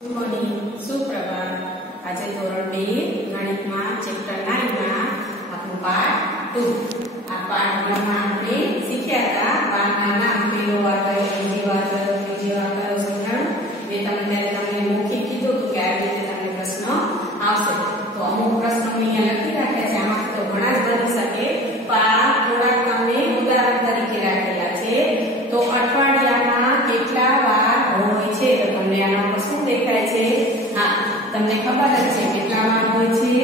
Good morning, સુપ્રભાત। આજે ધોરણ 2 ગણિતમાં ચેપ્ટર 9 માં આપણું પાર્ટ 2 આ પાર્ટ 2 માં આપણે શીખ્યા હતા વારના નામ, પેલો વાક્ય, બીજી વાક્ય, ત્રીજી વાક્ય સમજાણું। મેં તમને મૌખિક કીધું હતું કે આ રીતે તમને પ્રશ્ન આવશે, તો અમુક પ્રશ્નો અહીંયા લખી રાખ્યા છે। આમાં તો ઘણા જ બની શકે, પણ થોડાક તમને ઉદાહરણ તરીકે રાખેલા છે। તો અઠવાડિયામાં કેટલા વાર હોય છે, તો તમને આના પર શું દેખાય છે? હા, તમને ખબર જ છે કેટલા વાર હોય છે,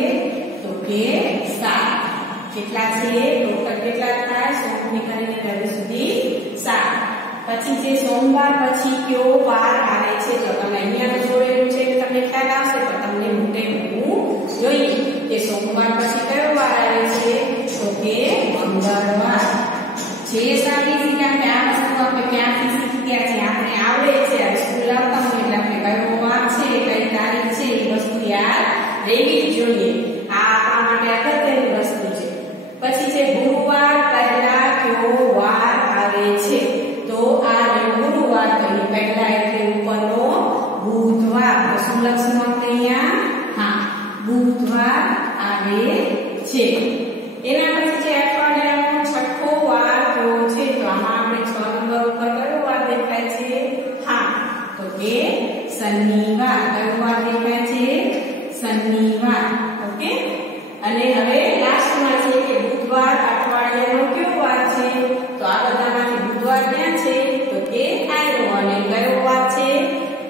તો કે 7। કેટલા છે? ટોટલ કેટલા થાય? સોમથી કરીને રવિ સુધી 7। પછી જે સોમવાર પછી કયો વાર આવે છે, તો તમને અહીંયા જોડેલું છે કે તમને ખ્યાલ આવશે, પણ તમને મોટે મૂકવું જોઈએ કે સોમવાર પછી કયો વાર આવે છે, તો કે મંગળવાર। જે સારી રીતે આપણે આ વસ્તુ આપણે ક્યાંથી શીખી ગયા છે, આપણે આવડે છે, આ સ્કૂલ આવતા હોય એટલે આપણે કયો વાર છે, કઈ તારીખ છે, એ વસ્તુ યાદ રહેવી જ જોઈએ। આ આપણા માટે અગત્યની વસ્તુ છે। પછી છે ગુરુવાર પહેલા કયો વાર આવે છે, તો આ ગુરુવાર એની પહેલા એટલે ઉપરનો બુધવાર। તો શું લખશું આપણે અહીંયા? હા, બુધવાર આવે છે। એના પછી છે અઠવાડિયાનો છઠ્ઠો વાર કયો છે, તો આમાં આપણે 6 નંબર ઉપર કયો વાર દેખાય છે? હા, તો કે શનિવાર। કયો વાર દેખાય છે? શનિવાર। ઓકે, અને હવે લાસ્ટમાં છે કે બુધવાર અઠવાડિયાનો કયો વાર છે, તો આ બધામાંથી બુધવાર ક્યાં છે, તો કે આવ્યો, અને કયો વાર છે,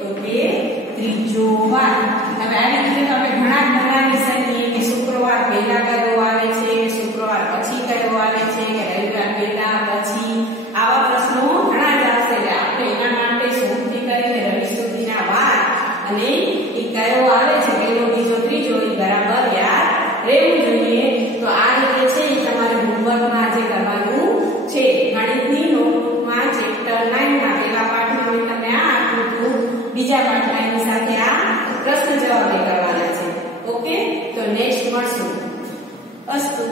તો કે ત્રીજો વાર। હવે આવી રીતે આપણે ઘણા બનાવી શકીએ કે શુક્રવાર પહેલા કયો આવે છે, શુક્રવાર પછી કયો આવે છે, કે રવિવાર પહેલા પછી, આવા પ્રશ્નો ઘણા જ આવશે। આપણે એના માટે સોમથી કરીને રવિ સુધીના વાર અને એ કયો આવે છે, પહેલો, બીજો, ત્રીજો, એ બરાબર યાદ રહેવું જોઈએ। તો આ રીતે છે એ તમારે હોમવર્કમાં જે કરવાનું છે, ગણિતની નોટબુકમાં ચેપ્ટર 9 માં પહેલા પાઠમાં મેં તમને આ આપ્યું હતું, બીજા પાઠમાં એની સાથે આ પ્રશ્ન જવાબ કરવાના છે। ઓકે, તો નેક્સ્ટ મળશું। અસ્તુ।